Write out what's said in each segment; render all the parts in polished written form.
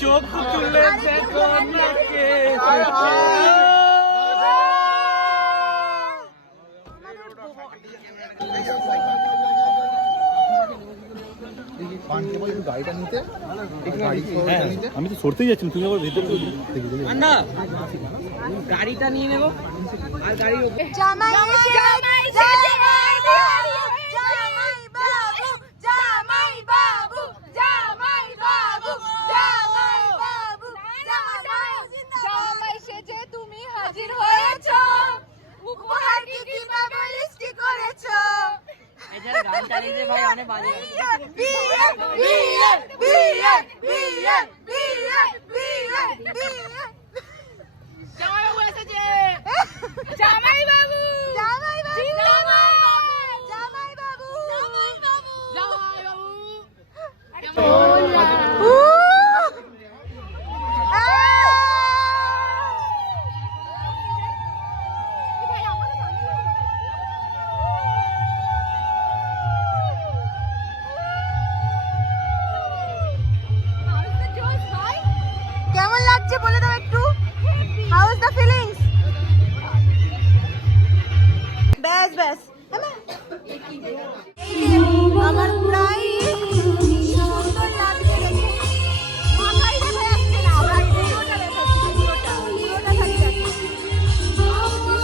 চোখ তুলে দেখো গাড়িটা নিতে, আমি তো সরতেই যাচ্ছি, তুমি আবার ভেতরে গাড়িটা নিয়ে নেবো আর গাড়ির তুমি হাজির হয়েছ, উপহার কি কিভাবে লিস্টি করেছো। গান চালিয়ে ভাই অনেক বাজে। জামাইবাবু এসেছে, জামাইবাবু, জামাইবাবু, জামাইবাবু, জামাইবাবু। কেমন লাগছে বলে দাও একটু, হাউ ইজ দ্য ফিলিংস? ব্যাস ব্যাস আমার প্রায় সুন্দর লাগছে দেখে, মাথায় দেখা যাচ্ছে না, পুরোটা দেখাচ্ছে, পুরোটা খালি যাচ্ছে।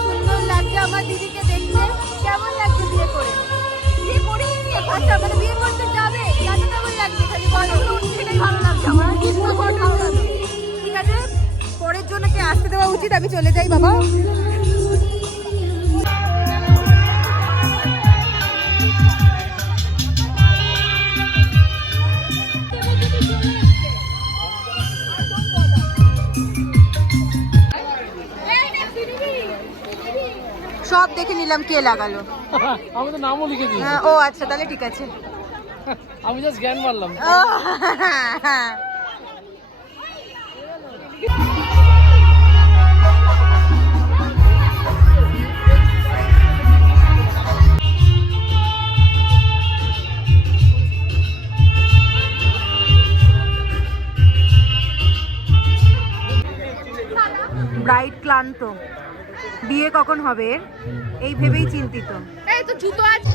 সুন্দর লাগছে আমার দিদিকে দেখতে। কেমন লাগছে বিয়ে করে? বিয়ে করেই নিয়ে আচ্ছা, মানে বিয়ে করতে যাবে, যাতে কেমন লাগছে খালি বলো। সেটাই ভালো লাগছে আমার, কিছু ভালো লাগছে। ঠিক আছে, পরের জনকে আসতে দেওয়া উচিত, আমি চলে যাই বাবা। সব দেখে নিলাম কে লাগালো। আমি তো নামও লিখে দিই। ও আচ্ছা, তাহলে ঠিক আছে। আমি জাস্ট জ্ঞান মারলাম। ব্রাইড ক্লান্ত, বিয়ে কখন হবে এই ভেবেই চিন্তিত। এই তো জুতো আছে।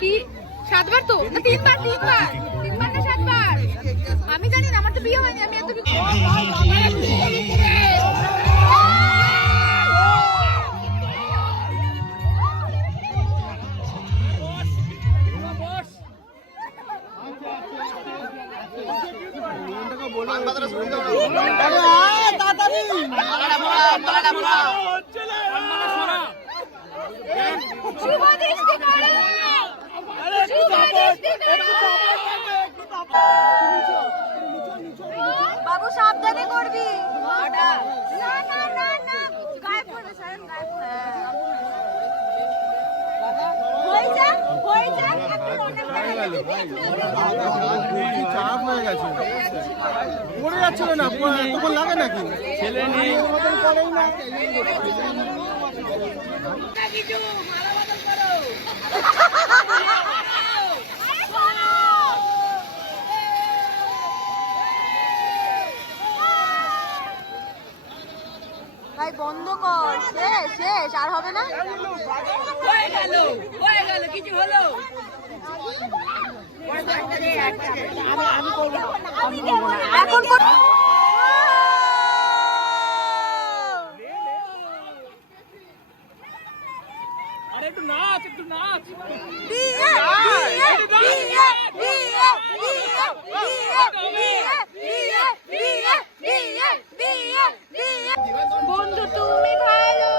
কি 7 বার তো না 3 বার? 3 বার, 3 বার না 7 বার আমি জানি না, আমার তো বিয়ে হয়নি। আমি এত বাবু সাবধানে করবি। না না না না, গায়েব করে স্যার, গায়েব করে। হয়ে যা চাপ হয়ে গেছে, পড়ে যাচ্ছিল না, তখন লাগে নাকি ছেলে নেই করেই না। ভাই বন্ধ কর, শেষ শেষ, আর হবে না। হয়ে গেল কিছু হলো। এখন আরে একটু নাচ বন্ধু তুমি ভালো,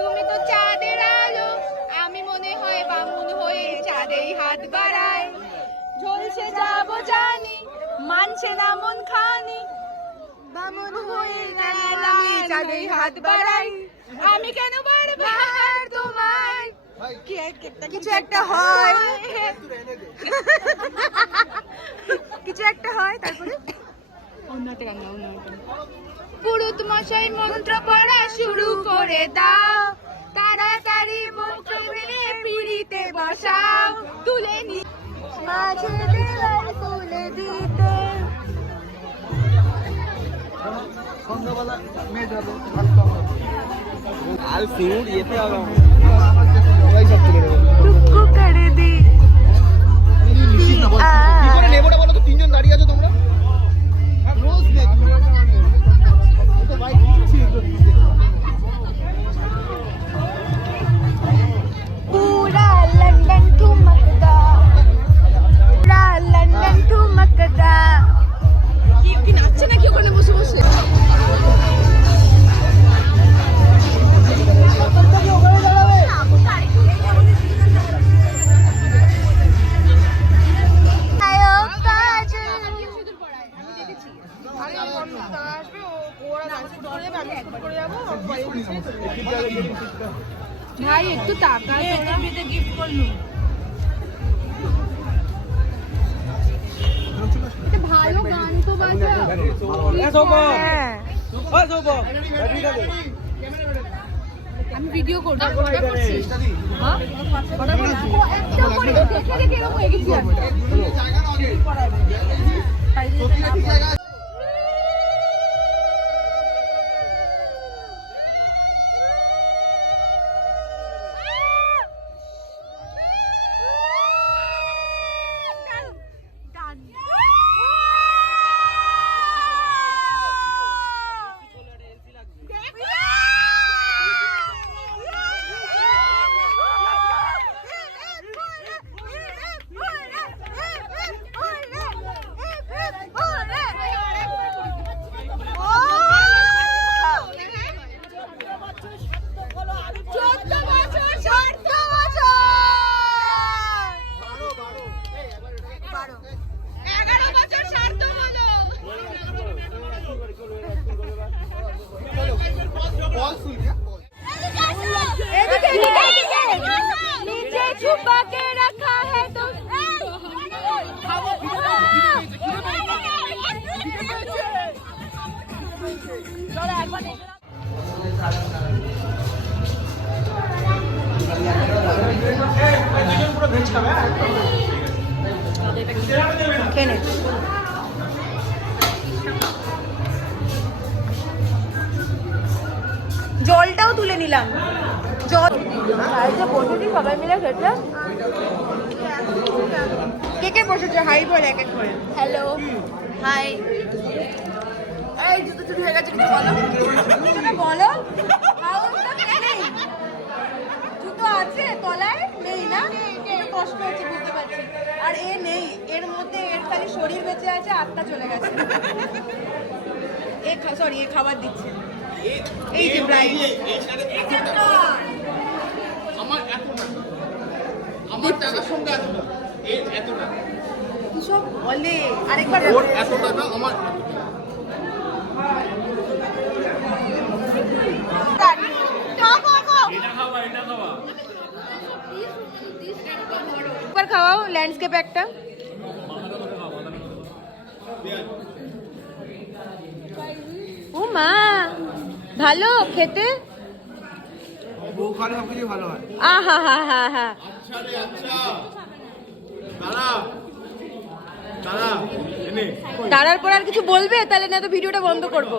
তুমি তো চাঁদের আলো, আমি মনে হয় বামুন হয়ে চাঁদেই হাত বাড়াই, ঝলসে যাবো জানি মানছে না মন খানি, বামুন হয়ে আমি চাঁদেই হাত বাড়াই, আমি কেন বারবার তোমার কিছু একটা হয়, কিছু একটা হয়, তারপরে পুরুত মশাই মন্ত্র পড়া শুরু করে দাও, তাড়াতাড়ি মন্ত্র মেরে পিড়িতে বসাও, তুলে নি মাঝে দেওয়াল তুলে দিতে। সন্ধ্যাবেলা মেয়ে যাবে আর সিউড ইয়েতে হবে টুকু করে দি কি করে নেবোটা বলো তো? তিনজন দাঁড়িয়ে আছো তোমরা, রোজ তো বাইক पूरा लंदन ठुमकदा, पूरा लंदन ठुमकदा। কি নাচছে নাকি ওখানে বসে বসে? ভাই একটু টাকা গিফট করলুম, ভালো গান তো বাজাও। আমি ভিডিও করবো, नीचे छुपा के रखा है तो खेने জলটাও তুলে নিলাম, জল বসেছি সবাই মিলে খেতে। কে কে বসেছে হাই বল এক এক করে। Hello hi. এই জুতো চুরি হয়ে গেছে, কিছু বলো, কিছুটা বলো। নেই জুতো আছে তলায়, নেই না, একটু কষ্ট হচ্ছে বুঝতে পারছি। আর এ নেই, এর মধ্যে এর খালি শরীর বেঁচে আছে, আত্মা চলে গেছে। সরি এ খাবার দিচ্ছে, এই যে ব্রাইড আমার আমার টাকার সঙ্গে এতটা কি সব বলে, আরেকবার ওর এত টাকা আমার একবার খাওয়াও ল্যান্ডস্কেপ একটা। ও মা ভালো খেতে, বউ খালে সবকিছু ভালো হয়। আহা হা হা হা। আচ্ছা রে আচ্ছা, দাঁড়া দাঁড়া এনে তারার পর আর কিছু বলবে তাহলে, না তো ভিডিওটা বন্ধ করবো।